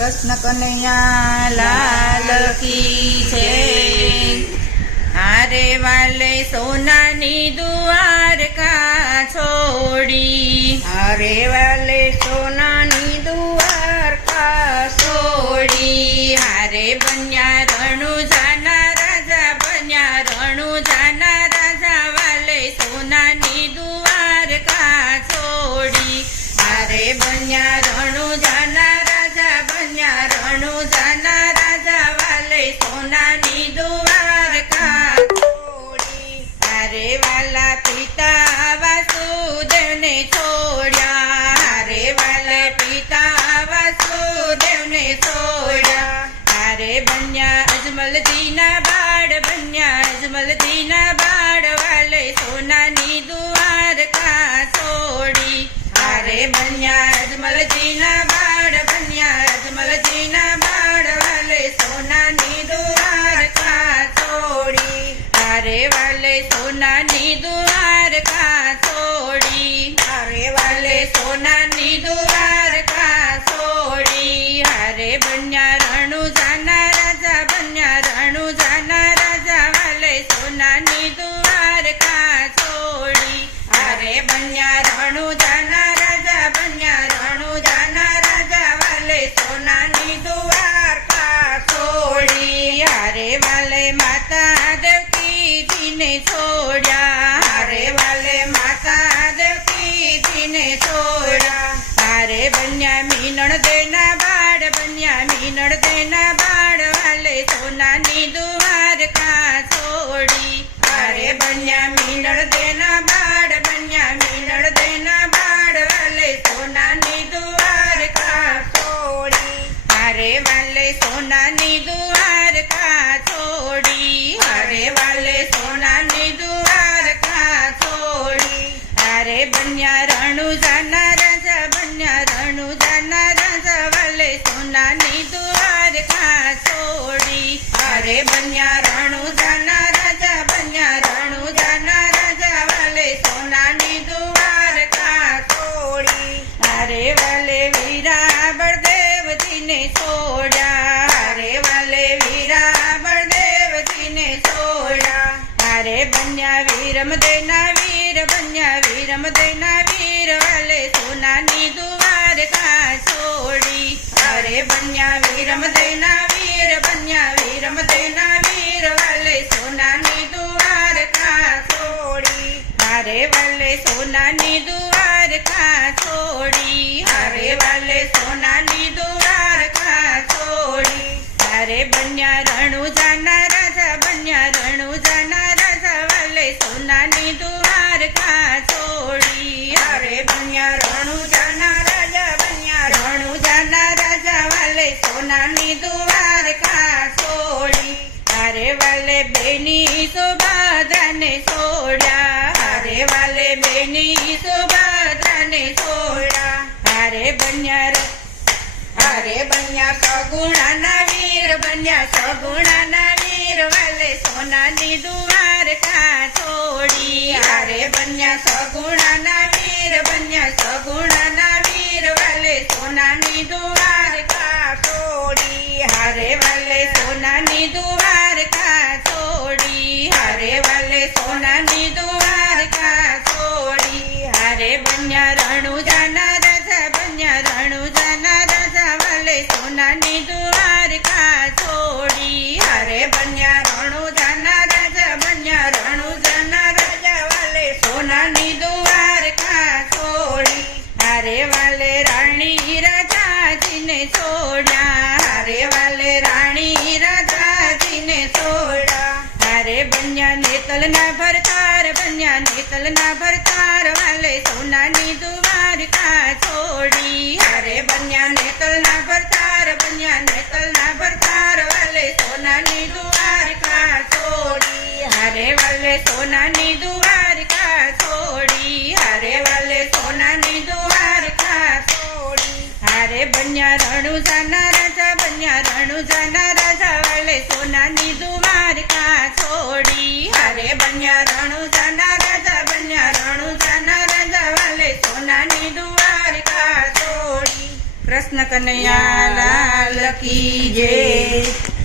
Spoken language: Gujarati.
કૃષ્ણ કનૈયા લાલ કી જય। હારે વાલે સોનાની દ્વારકા છોડી, હારે વાલે સોનાની દ્વારકા છોડી। હારે બન્યા રણુજાના રાજા, બન્યા રણુજાના રાજા, વાલે સોનાની દ્વારકા છોડી। હારે બન્યા રણુજાના રાજા, બન્યા રણુજાના રાજા, વાલે સોનાની દ્વારકા છોડી। હારે વાલા પિતા વાસુદેવને છોડ્યા, હારે વાલા પિતા વાસુદેવને છોડ્યા। હારે બન્યા અજમલજીના બાળ, બન્યા અજમલજીના બાળ, વાલે સોનાની દ્વારકા છોડી। હારે બન્યા અજમલજીના બાળ, બન્યા અજમલજીના બાળ, વાલે સોનાની દ્વારકા છોડી। હારે વાલે સોનાની દ્વારકા છોડી, હારે વાલે સોનાની દ્વારકા છોડી। હારે બન્યા રણુજાના રાજા, બન્યા રણુજાના રાજા, વાલે સોનાની દ્વારકા છોડી। હારે બન્યા રણુજાના રાજા, બન્યા રણુજાના રાજા, વાલે સોનાની દ્વારકા છોડી। હારે વાલે માતા દેવકીજીને છોડ્યા, હારે વાલે માતા દેવકીજીને છોડ્યા। હારે બન્યા મીનળ દેના બાળ, બન્યા મીનળ દેના બાળ, વાલે સોનાની દ્વારકા છોડી। હારે બન્યા મીનળ દેના બાળ, બન્યા મીનળ દેના બાળ, વાલે સોનાની દ્વારકા છોડી। હારે વાલે સોનાની દ્વારકા છોડી, હારે વાલે સોનાની દ્વારકા છોડી। હારે બન્યા રણુજાના રાજા, બન્યા રણુજાના રાજા, વાલે સોનાની દ્વારકા છોડી। હારે બન્યા રણુજાના રાજા, બન્યા રણુજાના રાજા, વાલે સોનાની દ્વારકા છોડી। હારે વાલે વીરા બળદેવજીને છોડ્યા, હારે વાલે વીરા બળદેવજીને છોડ્યા। હારે બન્યા વીરમદેના વીર, બન્યા વીરમદેના વીર, વાલે સોનાની દ્વારકા છોડી। હારે બન્યા વીરમદેના વીર, બન્યા વીરમદેના વીર, વાલે સોનાની દ્વારકા છોડી। હારે વાલે સોનાની દ્વારકા છોડી, હારે વાલે સોનાની દ્વારકા છોડી। હારે બન્યા રણુજાના રાજા, બન્યા રણુજાના રાજા, વાલે સોનાની દ્વારકા છોડી। હારે બન્યા રણુજાના રાજા, બન્યા રણુજાના રાજા, વાલે સોનાની દ્વારકા છોડી। હારે વાલે બેની સુભદ્રાને છોડ્યા, હારે વાલે બેની સુભદ્રાને છોડ્યા। હારે બન્યા હારે બન્યા સગુણાના વીર, બન્યા સગુણાના વીર, વાલે સોનાની દ્વારકા છોડી। હારે બન્યા સગુણાના વીર, બન્યા સગુણાના વીર, વાલે સોનાની દ્વારકા છોડી। હારે વાલે સોનાની દ્વારકા છોડી, હારે વાલે સોનાની દ્વારકા છોડી। હારે બન્યા રણુજાના રાજા, બન્યા રણુજાના રાજા, વાલે સોનાની દ્વારકા છોડી। હારે બન્યા રણુજાના રાજા, બન્યા રણુજાના રાજા, વાલે સોનાની દ્વારકા છોડી। હારે વાલે રાણી રાજાજીને છોડ્યા, હારે વાલે રાણી રાજાજીને છોડ્યા। હારે બન્યા નેતલના ભરતાર, બન્યા નેતલના ભરતાર, વાલે સોનાની દ્વારકા છોડી। હારે બન્યા નેતલના ભરતાર, બન્યા નેતલના ભરતાર, વાલે સોનાની દ્વારકા છોડી। હારે વાલે સોનાની દ્વારકા છોડી, હારે વાલે સોનાની દ્વારકા છોડી। હારે બન્યા રણુજાના રાજા, બન્યા રણુજાના રાજા, વાલે સોનાની દ્વારકા છોડી। હારે બન્યા રણુજાના રાજા, બન્યા રણુજાના રાજા, વાલે સોનાની દ્વારકા છોડી। કૃષ્ણ કૃષ્ણ કનૈયા લાલ કી જય.